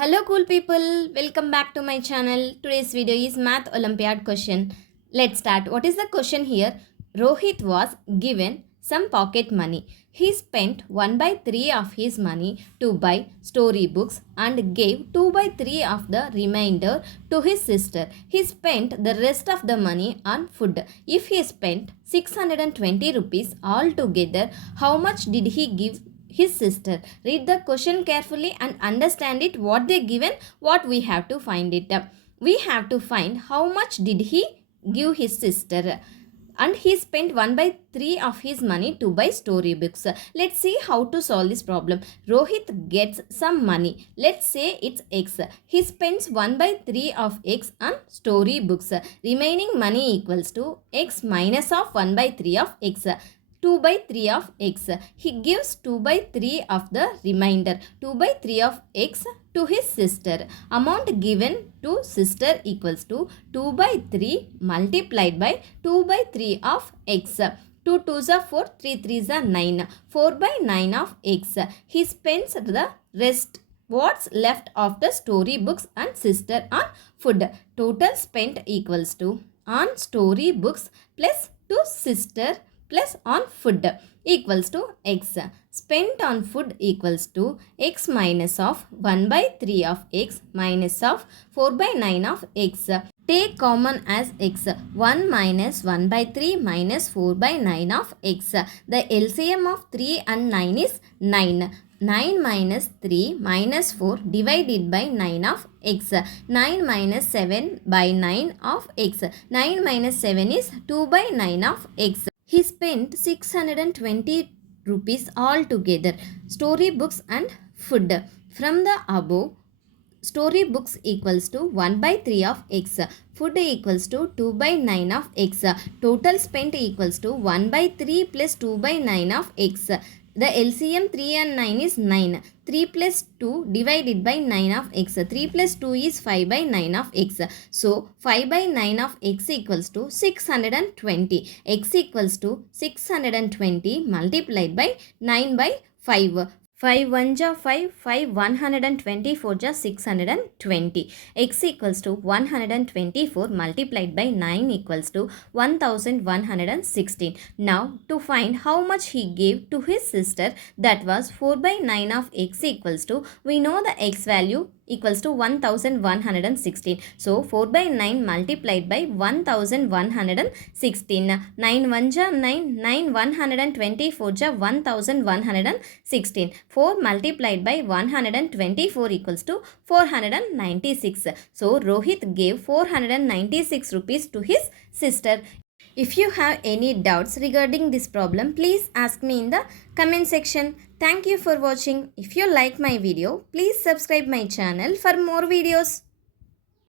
Hello cool people, welcome back to my channel. Today's video is Math Olympiad question. Let's start. What is the question here? Rohit was given some pocket money. He spent 1 by 3 of his money to buy storybooks and gave 2 by 3 of the remainder to his sister. He spent the rest of the money on food. If he spent 620 rupees altogether, how much did he give his sister? Read the question carefully and understand it. What they given, what we have to find it. We have to find how much did he give his sister, and he spent 1 by 3 of his money to buy storybooks. Let's see how to solve this problem. Rohit gets some money. Let's say it's x. He spends 1 by 3 of x on storybooks. Remaining money equals to x minus of 1 by 3 of x. 2 by 3 of x. He gives 2 by 3 of the remainder, 2 by 3 of x, to his sister. Amount given to sister equals to 2 by 3 multiplied by 2 by 3 of x. 2 2s are 4, 3 3s are 9. 4 by 9 of x. He spends the rest. What's left of the storybooks and sister on food? Total spent equals to on storybooks plus to sister plus on food equals to x. Spent on food equals to x minus of 1 by 3 of x minus of 4 by 9 of x. Take common as x. 1 minus 1 by 3 minus 4 by 9 of x. The LCM of 3 and 9 is 9. 9 minus 3 minus 4 divided by 9 of x. 9 minus 7 by 9 of x. 9 minus 7 is 2 by 9 of x. He spent 620 rupees altogether. Storybooks and food. From the above, storybooks equals to 1 by 3 of x. Food equals to 2 by 9 of x. Total spent equals to 1 by 3 plus 2 by 9 of x. The LCM 3 and 9 is 9. 3 plus 2 divided by 9 of x. 3 plus 2 is 5 by 9 of x. So, 5 by 9 of x equals to 620. X equals to 620 multiplied by 9 by 5. 5 1 ja 5, 5 124 ja 620. X equals to 124 multiplied by 9 equals to 1116. Now to find how much he gave to his sister, that was 4 by 9 of x equals to, we know the x value equals to 1116. So 4 by 9 multiplied by 1116. 9 1 ja 9, 9 124 ja 1116. 4 multiplied by 124 equals to 496. So Rohit gave 496 rupees to his sister. If you have any doubts regarding this problem, please ask me in the comment section. Thank you for watching. If you like my video, please subscribe my channel for more videos.